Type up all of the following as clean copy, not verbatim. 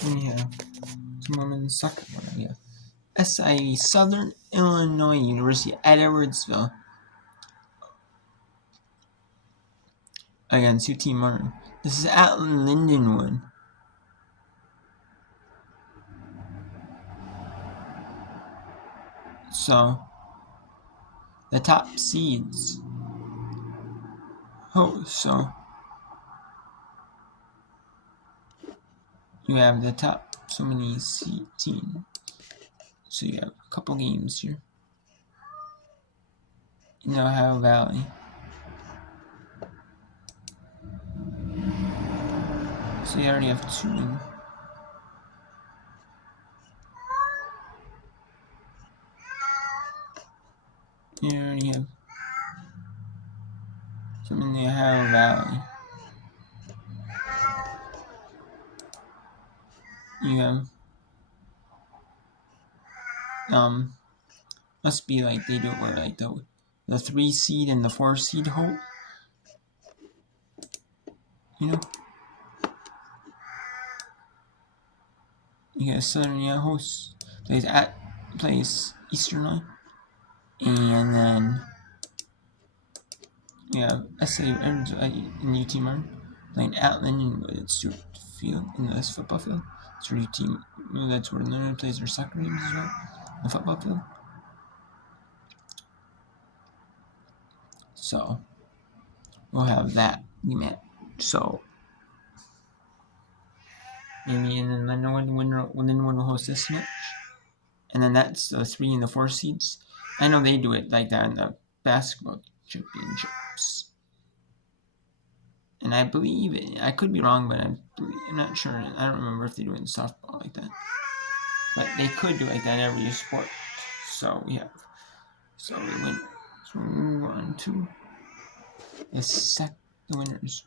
Then we have some women's soccer. We have SIU Southern Illinois University at Edwardsville against UT Martin. This is at Lindenwood. So the top seeds host. So you have the top so many seed team. So you have a couple games here in Ohio Valley. So you already have 2 in. You already have some in the Ohio Valley. You have must be like they do it where like the 3 seed and the 4 seed hope. You know? You got Southern hosts plays Eastern Line. And then you have SAU and UT Martin playing at Lindenwood at Stewart Field in this football field. So that's where Lindenwood plays their soccer games as well, the football field. So we'll have that match. So maybe and then Lindenwood will host this match. And then that's the 3 and the 4 seeds. I know they do it like that in the basketball championships. And I believe it. I could be wrong, but I'm not sure. I don't remember if they do it in softball like that. But they could do it like that in every sport. So we win. So we move on to the winners.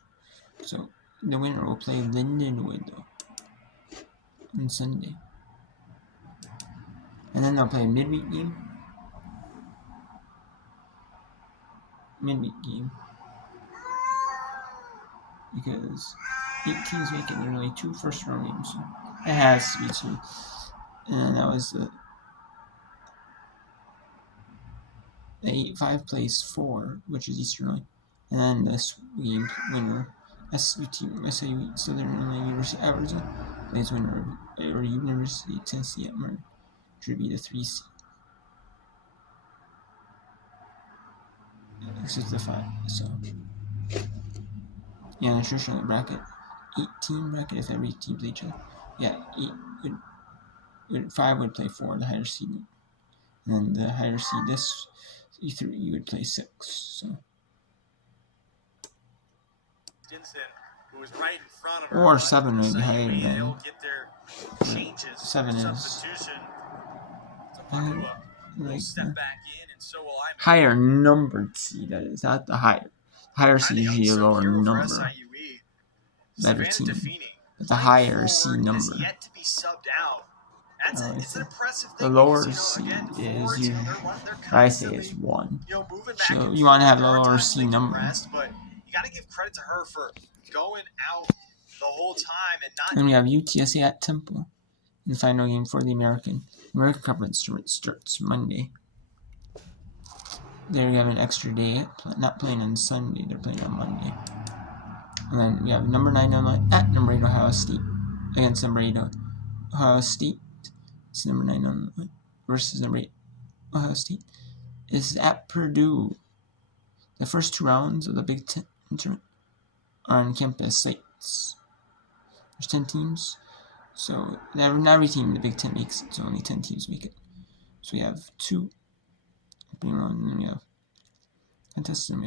So the winner will play Lindenwood though on Sunday. And then they'll play a midweek game. Because 8 teams make it. There are only 2 first round games. So it has to be 2. And that was the 8-5 plays 4, which is Eastern Line. And then this game winner, SAU Southern Illinois University at Edwardsville plays winner or University of Tennessee at Martin, which would be the 3 seed. This is the 5. So yeah, the traditional bracket, 8-team bracket if every team plays each other. Yeah, 5 would play 4, the higher seed, and then the higher seed you would play 6. So. Who was right in front of her, or 7 would be higher than 7 is. Higher numbered seed, that is, not the higher. Higher seed is usually a lower number. Better team. But the higher seed number. The lower seed is usually, I say, is 1. So you want to have the lower seed number. But you got to give credit to her for going out the whole time and not. And we have UTSA at Temple in the final game for the American Conference tournament starts Monday. There you have an extra day, not playing on Sunday, they're playing on Monday. And then we have number 9 online at number 8 Ohio State against number 8 Ohio State. It's number 9 online versus number 8 Ohio State. This is at Purdue. The first 2 rounds of the Big Ten tournament are on campus sites. There's 10 teams. So not every team in the Big Ten makes it, so only 10 teams make it. So we have 2 opening round, and then we have contests, and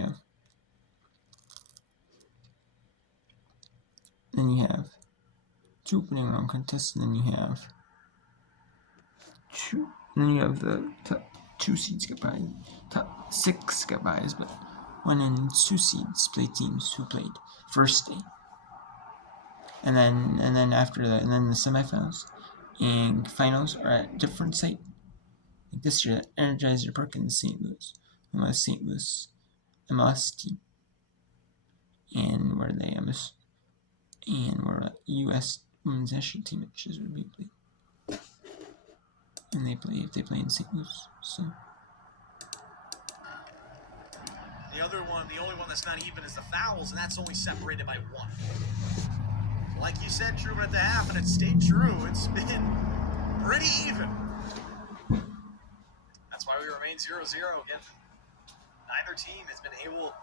then you have 2 opening round contests, and then you have 2. And then you have the top 2 seeds get by, top 6 get buys, but 1 and 2 seeds play teams who played first day. And then after that, and then the semifinals and finals are at different sites. Like this year, Energizer Park in St. Louis, St. Louis MLS team, and where they and we're women's national team matches would be played. And if they play in St. Louis. So The only one that's not even is the fouls, and that's only separated by 1. Like you said, Truman, at the half, and it stayed true. It's been pretty even. That's why we remain 0-0 again. Neither team has been able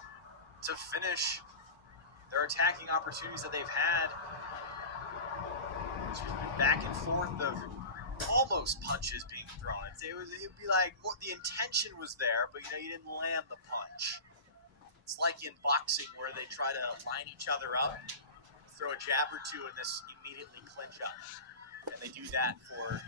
to finish their attacking opportunities that they've had. It's just been back and forth of almost punches being thrown. It'd be like the intention was there, but you didn't land the punch. It's like in boxing where they try to line each other up, throw a jab or two, and this immediately clinch up. And they do that for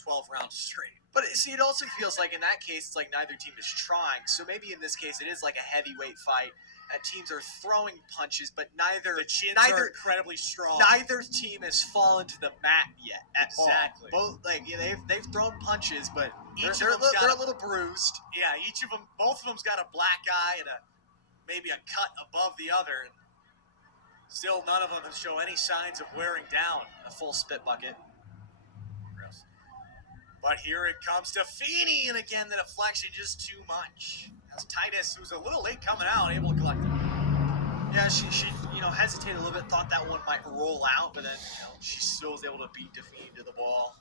12 rounds straight. But see, it also feels like in that case, it's like neither team is trying. So maybe in this case, it is like a heavyweight fight. And teams are throwing punches, but the chins are incredibly strong. Neither team has fallen to the mat yet at Exactly. all. Both, they've thrown punches, but they're a little bruised. Yeah, both of them's got a black eye and maybe a cut above the other. Still, none of them have shown any signs of wearing down. A full spit bucket. Gross. But here it comes to Feeney, and again, the deflection just too much. As Titus, who's a little late coming out, able to collect it. Yeah, she hesitated a little bit, thought that one might roll out, but then, she still was able to beat Defini to the ball.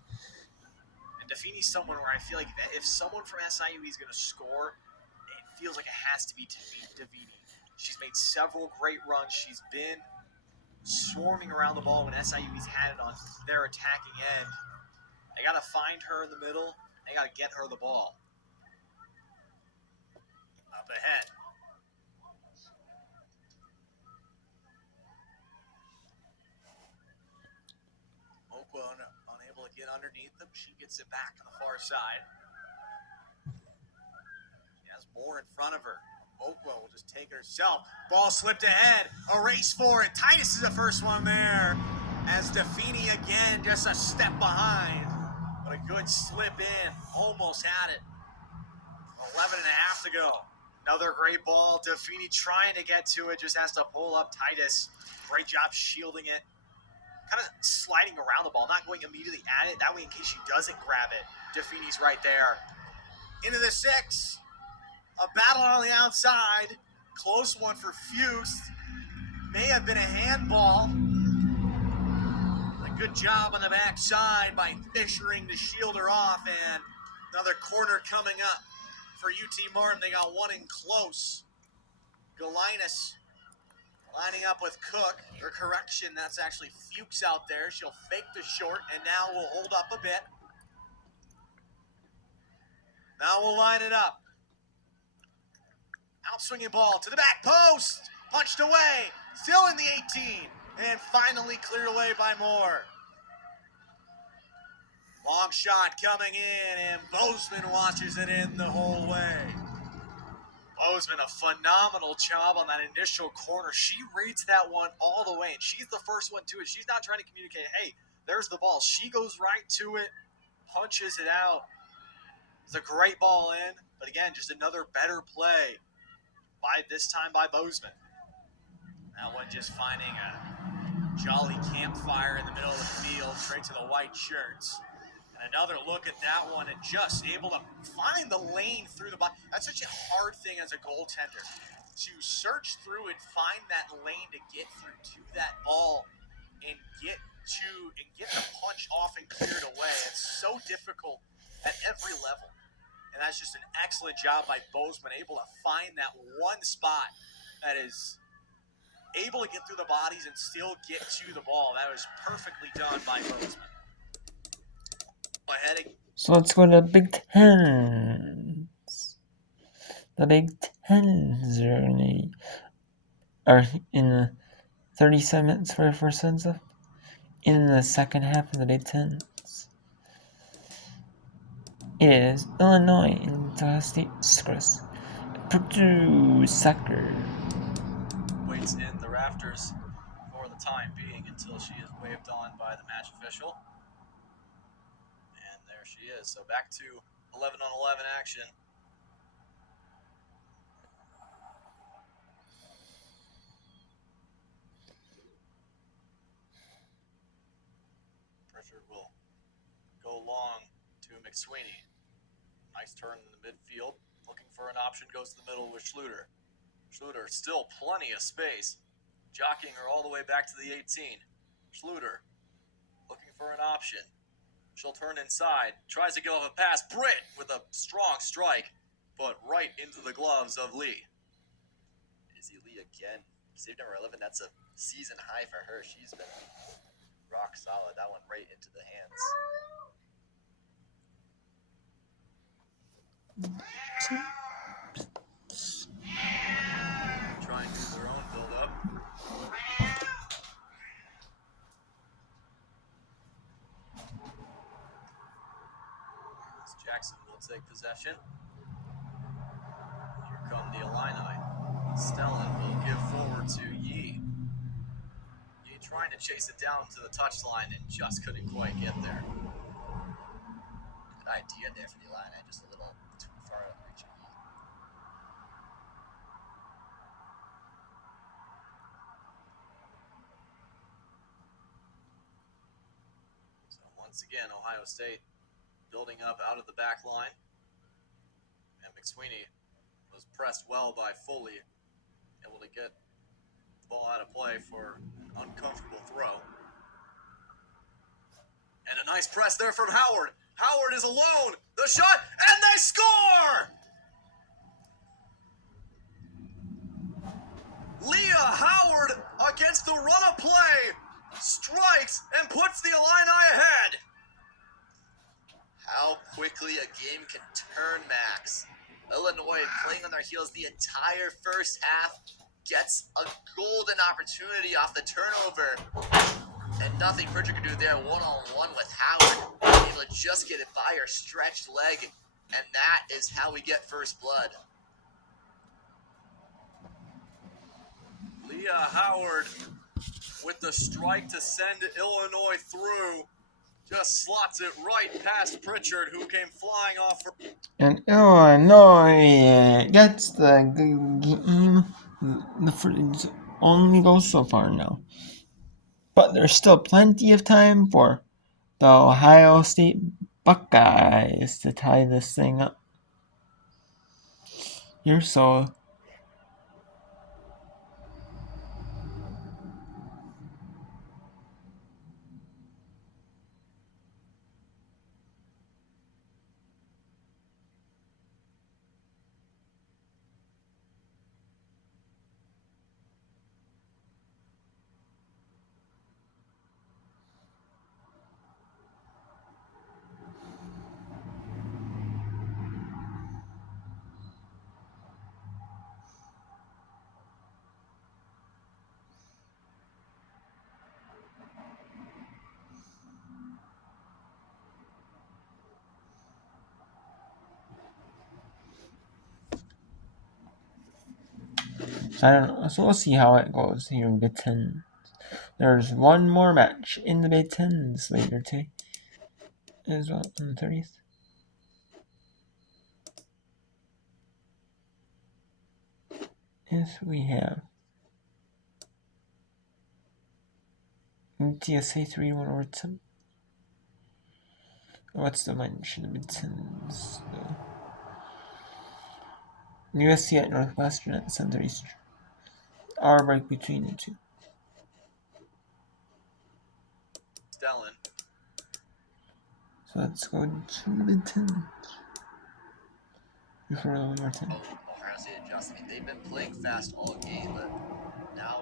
And Defini's someone where I feel like if someone from SIU is going to score, it feels like it has to be Defini. She's made several great runs. She's been swarming around the ball when SIU's had it on their attacking end. They got to find her in the middle. They got to get her the ball. Up ahead. Okwa unable to get underneath them. She gets it back on the far side. She has more in front of her. Okwa will just take it herself. Ball slipped ahead. A race for it. Titus is the first one there. As Defini again, just a step behind. But a good slip in. Almost had it. 11 and a half to go. Another great ball. Defini trying to get to it. Just has to pull up Titus. Great job shielding it. Kind of sliding around the ball. Not going immediately at it. That way in case she doesn't grab it. Defini's right there. Into the 6. A battle on the outside. Close one for Fuchs. May have been a handball. A good job on the backside by Fishering to shield her off. And another corner coming up for UT Martin. They got one in close. Galinas lining up with Cook. Or correction, that's actually Fuchs out there. She'll fake the short and now will hold up a bit. Now we'll line it up. Outswinging ball to the back post. Punched away. Still in the 18. And finally cleared away by Moore. Long shot coming in, and Bozeman watches it in the whole way. Bozeman, a phenomenal job on that initial corner. She reads that one all the way, and she's the first one to it. She's not trying to communicate, hey, there's the ball. She goes right to it, punches it out. It's a great ball in, but again, just another better play this time by Bozeman. That one just finding a jolly campfire in the middle of the field, straight to the white shirts. And another look at that one and just able to find the lane through the body. That's such a hard thing as a goaltender, to search through and find that lane to get through to that ball and get the punch off and cleared away. It's so difficult at every level. And that's just an excellent job by Bozeman, able to find that one spot that is able to get through the bodies and still get to the ball. That was perfectly done by Bozeman. So let's go to the Big Ten. The Big Tens are in 37 minutes for the first heads up. In the second half of the Big Tens, it is Illinois and Ohio State Scrus. Purdue Soccer Waits in the rafters for the time being until she is waved on by the match official. And there she is. So back to 11-on-11 action. Pritchard will go long to McSweeney. Nice turn in the midfield. Looking for an option, goes to the middle with Schluter. Schluter, still plenty of space. Jockeying her all the way back to the 18. Schluter, looking for an option. She'll turn inside, tries to give up a pass. Britt with a strong strike, but right into the gloves of Lee. Izzy Lee again. Save number 11, that's a season high for her. She's been rock solid. That one right into the hands. Try and do their own build-up. As Jackson will take possession. Here come the Illini. Stellan will give forward to Yee. Yee trying to chase it down to the touchline and just couldn't quite get there. Good idea there for the line. Just a little too far out of the reach of Yee. So once again, Ohio State building up out of the back line. And McSweeney was pressed well by Foley, able to get the ball out of play for an uncomfortable throw. And a nice press there from Howard. Howard is alone. The shot, and they score! Leah Howard, against the run of play, strikes and puts the Illini ahead. How quickly a game can turn, Max. Illinois playing on their heels the entire first half, gets a golden opportunity off the turnover, and nothing Pritchard could do there one-on-one with Howard. Able to just get it by her stretched leg, and that is how we get first blood. Leah Howard with the strike to send Illinois through. Just slots it right past Pritchard, who came flying off for... And Illinois gets the game. The only goes so far now. But there's still plenty of time for the Ohio State Buckeyes to tie this thing up. Here, so I don't know. So we'll see how it goes here in Big Ten. There's one more match in the Big Tens later today, as well on the 30th. Yes, we have TSA 3-1 over 10. What's the match in the Big Tens? USC at Northwestern at 7:30 Eastern. Hour break between the two. Stellan. So let's go to the Big Ten. Before one more time. Ohio State adjusting. They've been playing fast all game, but now...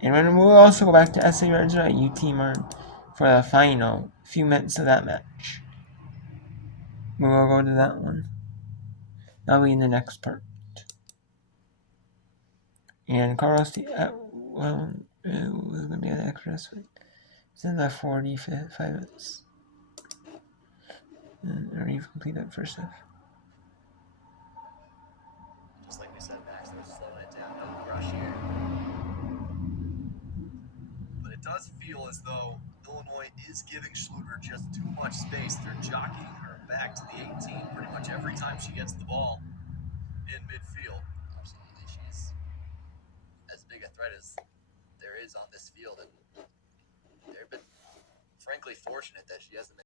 And then we'll also go back to SA Regina at UT Martin for the final few minutes of that match. We will go to that one. That'll be in the next part. And Carlos, it was going to be an extra, but it's in the 45 minutes. And already complete that first half. Just like we said, Max, they're slowing it down. No rush here. But it does feel as though Illinois is giving Schluter just too much space. They're jockeying her back to the 18 pretty much every time she gets the ball in midfield. Absolutely. She's as big a threat as there is on this field. And there have been frankly fortunate that she hasn't been